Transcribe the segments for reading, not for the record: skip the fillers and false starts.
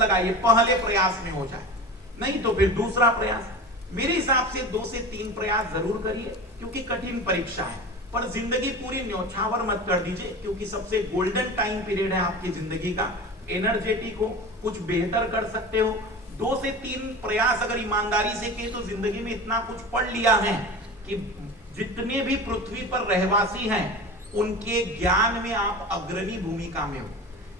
लगाइए, पहले प्रयास में हो जाए, नहीं तो फिर दूसरा प्रयास। मेरे हिसाब से 2 से 3 प्रयास जरूर करिए, क्योंकि कठिन परीक्षा है, पर जिंदगी पूरी न्यौछावर मत कर दीजिए, क्योंकि सबसे गोल्डन टाइम पीरियड है आपकी जिंदगी का। एनर्जेटिक हो, कुछ बेहतर कर सकते हो। 2 से 3 प्रयास अगर ईमानदारी से किए तो जिंदगी में इतना कुछ पढ़ लिया है कि जितने भी पृथ्वी पर रहवासी हैं उनके ज्ञान में आप अग्रणी भूमिका में हो।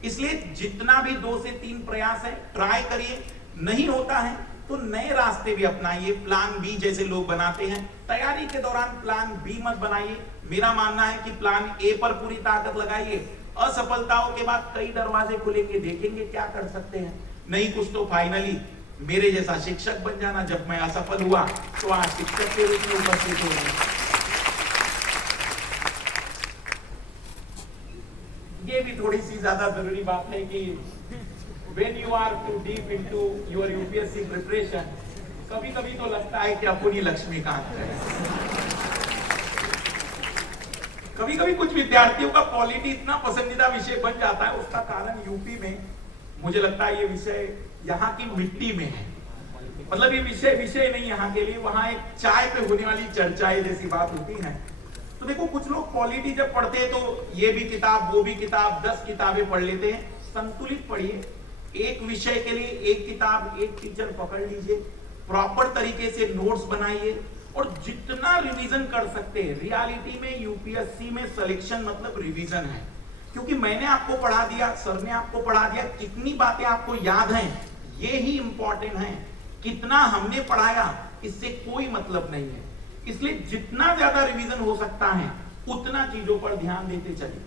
इसलिए जितना भी 2 से 3 प्रयास है ट्राई करिए, नहीं होता है तो नए रास्ते भी अपनाइए। प्लान बी जैसे लोग बनाते हैं, तैयारी के दौरान प्लान बी मत बनाइए। मेरा मानना है कि प्लान ए पर पूरी ताकत लगाइए। असफलताओं के बाद कई दरवाजे खुलेंगे, देखेंगे क्या कर सकते हैं, नहीं कुछ तो फाइनली मेरे जैसा शिक्षक बन जाना। जब मैं असफल हुआ तो आज शिक्षक के रूप में उपस्थित हो गया। ये भी थोड़ी सी ज्यादा जरूरी बात है कि when you are too deep into your UPSC preparation, कभी कभी तो लगता है कि अपनी लक्ष्मीकांत है। कभी कभी कुछ विद्यार्थियों का पॉलिटी इतना पसंदीदा विषय बन जाता है, उसका कारण यूपी में मुझे लगता है ये विषय यहाँ की मिट्टी में है। मतलब ये विषय नहीं यहाँ के लिए, वहां एक चाय पे होने वाली चर्चाएं जैसी बात होती है। तो देखो कुछ लोग पॉलिटी जब पढ़ते हैं तो ये भी किताब वो भी किताब 10 किताबें पढ़ लेते हैं। संतुलित पढ़िए, एक विषय के लिए एक किताब एक टीचर पकड़ लीजिए, प्रॉपर तरीके से नोट्स बनाइए और जितना रिवीजन कर सकते हैं। रियलिटी में यूपीएससी में सिलेक्शन मतलब रिवीजन है, क्योंकि मैंने आपको पढ़ा दिया, सर ने आपको पढ़ा दिया, कितनी बातें आपको याद हैं ये ही इंपॉर्टेंट है। कितना हमने पढ़ाया इससे कोई मतलब नहीं है। इसलिए जितना ज्यादा रिवीजन हो सकता है उतना चीजों पर ध्यान देते चलिए।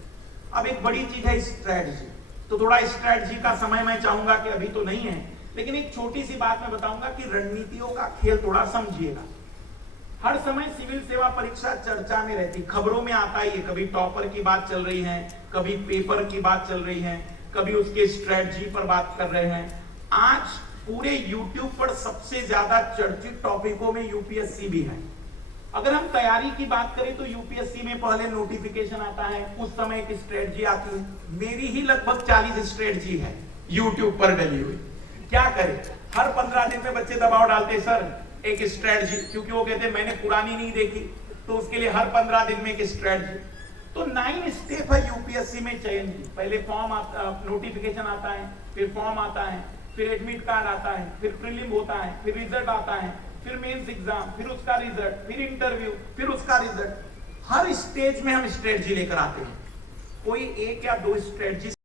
अब एक बड़ी चीज है स्ट्रेटजी, तो थोड़ा स्ट्रेटजी का समय मैं चाहूंगा कि अभी तो नहीं है, लेकिन एक छोटी सी बात मैं बताऊंगा कि रणनीतियों का खेल थोड़ा समझिएगा। हर समय सिविल सेवा परीक्षा चर्चा में रहती, खबरों में आता ही है, कभी टॉपर की बात चल रही है, कभी पेपर की बात चल रही है, कभी उसके स्ट्रेटजी पर बात कर रहे हैं। आज पूरे यूट्यूब पर सबसे ज्यादा चर्चित टॉपिकों में यूपीएससी भी है। अगर हम तैयारी की बात करें तो यूपीएससी में पहले नोटिफिकेशन आता है, उस समय एक स्ट्रेटजी आती है। मेरी ही लगभग 40 स्ट्रेटजी है यूट्यूब पर डली हुई। क्या करें, हर 15 दिन में बच्चे दबाव डालते सर एक स्ट्रेटजी, क्योंकि वो कहते मैंने पुरानी नहीं देखी, तो उसके लिए हर 15 दिन में एक स्ट्रेटजी। तो 9 स्टेप है यूपीएससी में चयन की। पहले फॉर्म नोटिफिकेशन आता है, फिर फॉर्म आता है, फिर एडमिट कार्ड आता है, फिर प्रीलिम होता है, फिर रिजल्ट आता है, फिर मेंस एग्जाम, फिर उसका रिजल्ट, फिर इंटरव्यू, फिर उसका रिजल्ट। हर स्टेज में हम स्ट्रेटजी लेकर आते हैं। कोई एक या 2 स्ट्रेटजी